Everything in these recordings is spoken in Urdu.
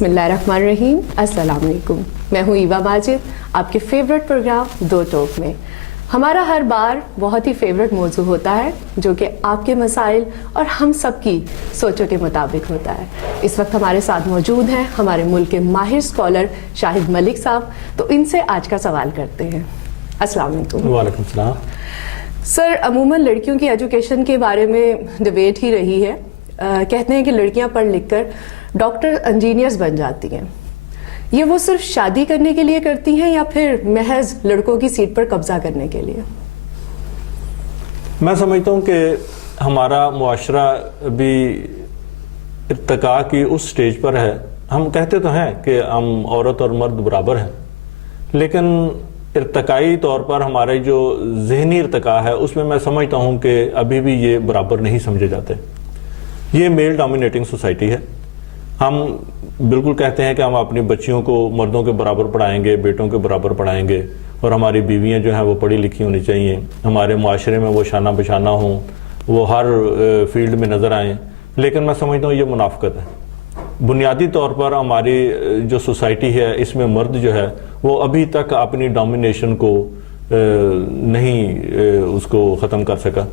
بسم اللہ الرحمن الرحیم. السلام علیکم. میں ہوں ایوا ماجد, آپ کے فیوریٹ پروگرام دو ٹوک میں. ہمارا ہر بار بہت ہی فیوریٹ موضوع ہوتا ہے جو کہ آپ کے مسائل اور ہم سب کی سوچوں کے مطابق ہوتا ہے. اس وقت ہمارے ساتھ موجود ہیں ہمارے ملک کے ماہر اسکالر شاہد ملک صاحب, تو ان سے آج کا سوال کرتے ہیں. السلام علیکم. وعلیکم السلام. سر, عموماً لڑکیوں کی ایجوکیشن کے بارے میں ڈبیٹ ہی رہی ہے. کہتے ہیں کہ لڑکیاں پڑھ لکھ کر ڈاکٹر انجینئرز بن جاتی ہیں. یہ وہ صرف شادی کرنے کے لیے کرتی ہیں یا پھر محض لڑکوں کی سیٹ پر قبضہ کرنے کے لیے؟ میں سمجھتا ہوں کہ ہمارا معاشرہ بھی ارتقاء کی اس سٹیج پر ہے. ہم کہتے تو ہیں کہ ہم عورت اور مرد برابر ہیں, لیکن ارتقائی طور پر ہمارے جو ذہنی ارتقاء ہے اس میں سمجھتا ہوں کہ ابھی بھی یہ برابر نہیں سمجھے جاتے. یہ میل ڈومینیٹنگ سوسائٹی ہے. ہم بالکل کہتے ہیں کہ ہم اپنی بچیوں کو مردوں کے برابر پڑھائیں گے, بیٹوں کے برابر پڑھائیں گے, اور ہماری بیویاں جو ہیں وہ پڑھی لکھی ہونی چاہیے, ہمارے معاشرے میں وہ شانہ بشانہ ہوں, وہ ہر فیلڈ میں نظر آئیں. لیکن میں سمجھتا ہوں یہ منافقت ہے. بنیادی طور پر ہماری جو سوسائٹی ہے اس میں مرد جو ہے وہ ابھی تک اپنی ڈومینیشن کو نہیں اس کو ختم کر سکا.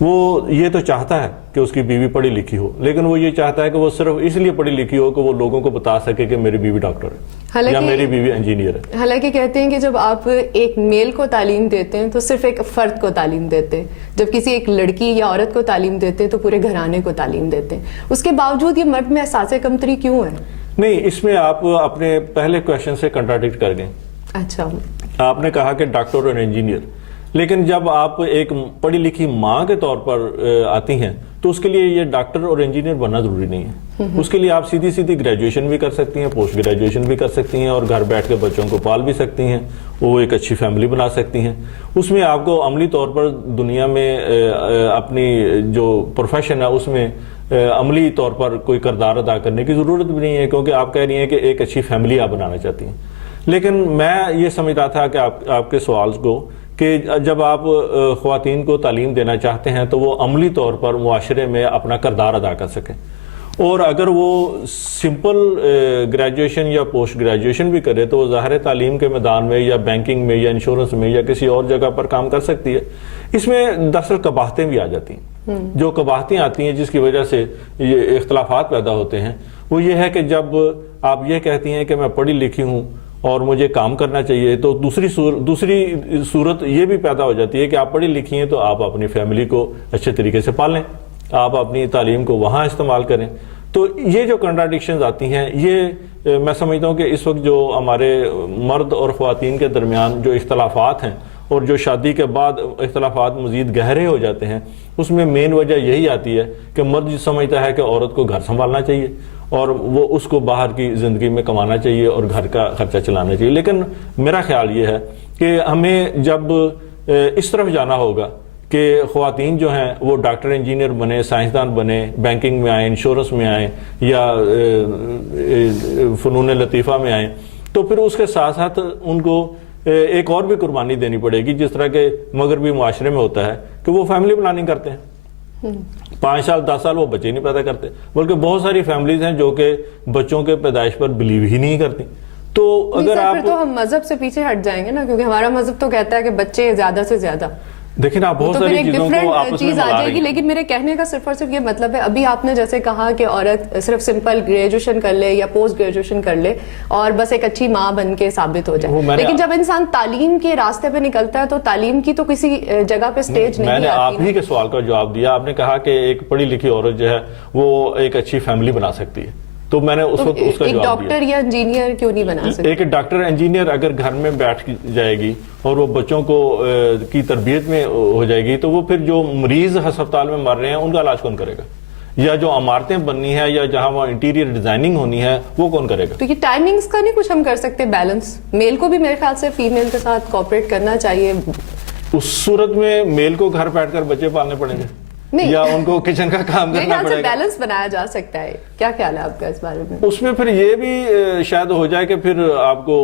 وہ یہ تو چاہتا ہے کہ اس کی بیوی پڑھی لکھی ہو, لیکن وہ یہ چاہتا ہے کہ وہ صرف اس لیے پڑھی لکھی ہو کہ وہ لوگوں کو بتا سکے کہ میری بیوی ڈاکٹر ہے یا میری بیوی انجینئر ہے. حالانکہ کہتے ہیں کہ جب آپ ایک میل کو تعلیم دیتے ہیں تو صرف ایک فرد کو تعلیم دیتے ہیں, جب کسی ایک لڑکی یا عورت کو تعلیم دیتے ہیں تو پورے گھرانے کو تعلیم دیتے ہیں. اس کے باوجود یہ مرد میں احساس کمتری کیوں ہے؟ نہیں, اس میں آپ اپنے پہلے کویشچن سے کنٹراڈکٹ کر گئے. اچھا, آپ نے کہا کہ ڈاکٹر اور انجینئر, لیکن جب آپ ایک پڑھی لکھی ماں کے طور پر آتی ہیں تو اس کے لیے یہ ڈاکٹر اور انجینئر بننا ضروری نہیں ہے. اس کے لیے آپ سیدھی گریجویشن بھی کر سکتی ہیں, پوسٹ گریجویشن بھی کر سکتی ہیں, اور گھر بیٹھ کے بچوں کو پال بھی سکتی ہیں, وہ ایک اچھی فیملی بنا سکتی ہیں. اس میں آپ کو عملی طور پر دنیا میں اپنی جو پروفیشن ہے اس میں عملی طور پر کوئی کردار ادا کرنے کی ضرورت بھی نہیں ہے, کیونکہ آپ کہہ رہی ہیں کہ ایک اچھی فیملی آپ بنانا چاہتی ہیں. لیکن میں یہ سمجھ رہا تھا کہ آپ کے سوال کو کہ جب آپ خواتین کو تعلیم دینا چاہتے ہیں تو وہ عملی طور پر معاشرے میں اپنا کردار ادا کر سکیں, اور اگر وہ سمپل گریجویشن یا پوسٹ گریجویشن بھی کرے تو وہ ظاہر تعلیم کے میدان میں یا بینکنگ میں یا انشورنس میں یا کسی اور جگہ پر کام کر سکتی ہے. اس میں دراصل قباحتیں بھی آ جاتی ہیں. جو قباحتیں آتی ہیں جس کی وجہ سے یہ اختلافات پیدا ہوتے ہیں وہ یہ ہے کہ جب آپ یہ کہتی ہیں کہ میں پڑھی لکھی ہوں اور مجھے کام کرنا چاہیے, تو دوسری صورت یہ بھی پیدا ہو جاتی ہے کہ آپ پڑھی لکھی ہیں تو آپ اپنی فیملی کو اچھے طریقے سے پالیں, آپ اپنی تعلیم کو وہاں استعمال کریں. تو یہ جو کنٹراڈکشنز آتی ہیں یہ میں سمجھتا ہوں کہ اس وقت جو ہمارے مرد اور خواتین کے درمیان جو اختلافات ہیں اور جو شادی کے بعد اختلافات مزید گہرے ہو جاتے ہیں اس میں مین وجہ یہی آتی ہے کہ مرد سمجھتا ہے کہ عورت کو گھر سنبھالنا چاہیے اور وہ اس کو باہر کی زندگی میں کمانا چاہیے اور گھر کا خرچہ چلانا چاہیے. لیکن میرا خیال یہ ہے کہ ہمیں جب اس طرف جانا ہوگا کہ خواتین جو ہیں وہ ڈاکٹر انجینئر بنے, سائنسدان بنے, بینکنگ میں آئیں, انشورنس میں آئیں یا فنون لطیفہ میں آئیں, تو پھر اس کے ساتھ ساتھ ان کو ایک اور بھی قربانی دینی پڑے گی, جس طرح کے مغربی معاشرے میں ہوتا ہے کہ وہ فیملی پلاننگ کرتے ہیں. 5 سال 10 سال وہ بچے نہیں پیدا کرتے, بلکہ بہت ساری فیملیز ہیں جو کہ بچوں کے پیدائش پر بلیو ہی نہیں کرتی. تو اگر آپ تو ہم مذہب سے پیچھے ہٹ جائیں گے نا, کیونکہ ہمارا مذہب تو کہتا ہے کہ بچے زیادہ سے زیادہ. دیکھیں نا, بہت ساری چیزوں کو آپس میں ملا رہی ہیں. لیکن میرے کہنے کا صرف اور صرف یہ مطلب ہے, ابھی آپ نے جیسے کہا کہ عورت صرف سمپل گریجویشن کر لے یا پوسٹ گریجویشن کر لے اور بس ایک اچھی ماں بن کے ثابت ہو جائے, لیکن جب انسان تعلیم کے راستے پہ نکلتا ہے تو تعلیم کی تو کسی جگہ پہ سٹیج نہیں. میں نے آپ ہی کے سوال کا جواب دیا. آپ نے کہا کہ ایک پڑھی لکھی عورت جو ہے وہ ایک اچھی فیملی بنا سکتی ہے, تو میں نے اس وقت اس کا جواب دیا. ڈاکٹر یا انجینئر کیوں نہیں بنا سکتے؟ ایک ڈاکٹر انجینئر اگر گھر میں بیٹھ جائے گی اور وہ بچوں کو کی تربیت میں ہو جائے گی تو وہ پھر جو مریض ہسپتال میں مر رہے ہیں ان کا علاج کون کرے گا, یا جو عمارتیں بننی ہے یا جہاں وہ انٹیریئر ڈیزائننگ ہونی ہے وہ کون کرے گا؟ تو یہ ٹائمنگز کا نہیں کچھ ہم کر سکتے بیلنس؟ میل کو بھی میرے خیال سے فیمیل کے ساتھ کوآپریٹ کرنا چاہیے. اس صورت میں میل کو گھر بیٹھ کر بچے پالنے پڑیں گے یا ان کو کچن کا کام کرنا پڑے گا. بیلنس بنایا جا سکتا ہے. کیا خیال ہے آپ کا اس بارے میں؟ اس میں پھر یہ بھی شاید ہو جائے کہ پھر آپ کو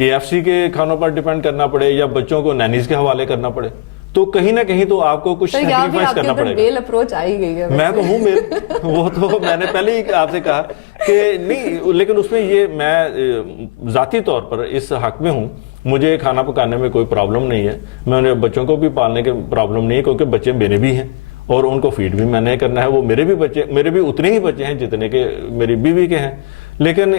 KFC کے کھانوں پر ڈیپینڈ کرنا پڑے یا بچوں کو نینیز کے حوالے کرنا پڑے. تو کہیں نہ کہیں تو آپ کو کچھ سر یہاں بھی سیکریفائس آپ کے کرنا اندر پڑے گا. میل اپروچ آئی گئی ہے. میں تو ہوں میل, وہ تو میں نے پہلے ہی آپ سے کہا کہ نہیں, لیکن اس میں یہ میں ذاتی طور پر اس حق میں ہوں, مجھے کھانا پکانے میں کوئی پرابلم نہیں ہے, میں نے بچوں کو بھی پالنے کے پرابلم نہیں ہے, کیونکہ بچے میرے بھی ہیں اور ان کو فیڈ بھی میں نے کرنا ہے, وہ میرے بھی بچے, میرے بھی اتنے ہی بچے ہیں جتنے کہ میری بیوی کے ہیں. لیکن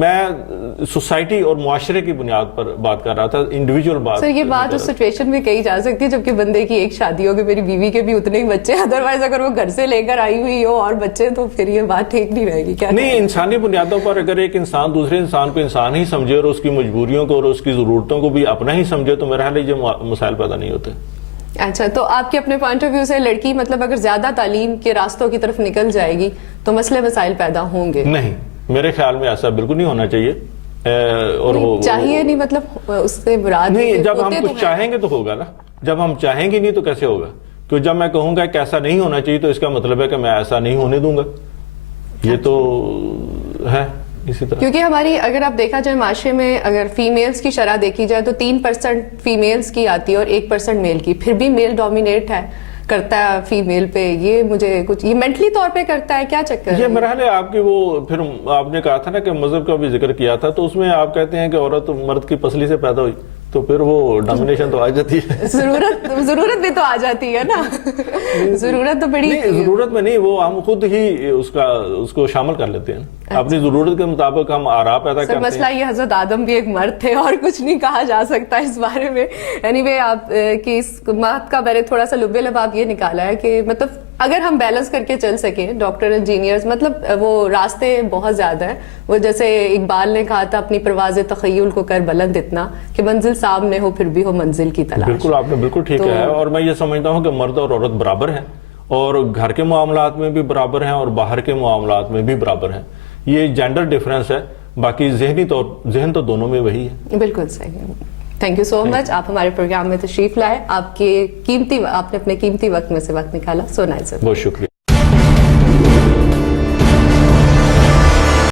میں سوسائٹی اور معاشرے کی بنیاد پر بات کر رہا تھا, انڈیویجول بات. سر یہ بات اس سچویشن میں کہی جا سکتی ہے جبکہ بندے کی ایک شادی ہو کہ میری بیوی کے بھی اتنے ہی بچے, ادروائز اگر وہ گھر سے لے کر آئی ہوئی ہو اور بچے, تو پھر یہ بات ٹھیک نہیں رہے گی. کیا نہیں, انسانی بنیادوں پر اگر ایک انسان دوسرے انسان کو انسان ہی سمجھے اور اس کی مجبوریوں کو اور اس کی ضرورتوں کو بھی اپنا ہی سمجھے, تو میرا خیال ہے یہ مسائل پیدا نہیں ہوتے. اچھا, تو آپ کے اپنے پوائنٹ آف ویو سے لڑکی مطلب اگر زیادہ تعلیم کے راستوں کی طرف نکل جائے گی تو مسئلے مسائل پیدا ہوں گے؟ نہیں, میرے خیال میں ایسا بالکل نہیں ہونا چاہیے. اور چاہیے نہیں, مطلب اس سے مراد نہیں, جب ہم کچھ چاہیں گے تو ہوگا نا, جب ہم چاہیں گے نہیں تو کیسے ہوگا؟ تو جب میں کہوں گا کہ ایسا نہیں ہونا چاہیے تو اس کا مطلب ہے کہ میں ایسا نہیں ہونے دوں گا, یہ تو ہے اسی طرح. کیونکہ ہماری اگر آپ دیکھا جائے معاشرے میں اگر فیمیلز کی شرح دیکھی جائے تو 3% فیمیلز کی آتی ہے اور 1% میل کی, پھر بھی میل ڈومینیٹ ہے کرتا ہے فیمیل پہ. یہ مجھے کچھ, یہ مینٹلی طور پہ کرتا ہے, کیا چکر ہے یہ میرا خیال ہے آپ کی وہ, پھر آپ نے کہا تھا نا کہ مذہب کا بھی ذکر کیا تھا, تو اس میں آپ کہتے ہیں کہ عورت مرد کی پسلی سے پیدا ہوئی, تو پھر وہ ڈومینیشن تو آ جاتی ہے. ضرورت بھی تو آ جاتی ہے نا, ضرورت تو بڑی, ضرورت میں نہیں, وہ ہم خود ہی اس کو شامل کر لیتے ہیں اپنی ضرورت کے مطابق, ہم آرا پیدا کرتے ہیں. مسئلہ یہ حضرت آدم بھی ایک مرد تھے اور کچھ نہیں کہا جا سکتا اس بارے میں. اینی وے آپ کی اس بات کا میں نے تھوڑا سا لبے لباب یہ نکالا ہے کہ مطلب اگر ہم بیلنس کر کے چل سکیں, ڈاکٹر انجینئرز, مطلب وہ راستے بہت زیادہ ہیں. وہ جیسے اقبال نے کہا تھا, اپنی پرواز تخیل کو کر بلند اتنا کہ منزل سامنے ہو پھر بھی ہو منزل کی تلاش. بالکل, آپ نے بالکل ٹھیک کہا ہے, اور میں یہ سمجھتا ہوں کہ مرد اور عورت برابر ہیں, اور گھر کے معاملات میں بھی برابر ہیں اور باہر کے معاملات میں بھی برابر ہیں. یہ جینڈر ڈفرینس ہے, باقی ذہن تو دونوں میں وہی ہے. بالکل صحیح. تھینک یو سو مچ, آپ ہمارے پروگرام میں تشریف لائے, آپ نے اپنے قیمتی وقت میں سے وقت نکالا. So nice. بہت شکریہ.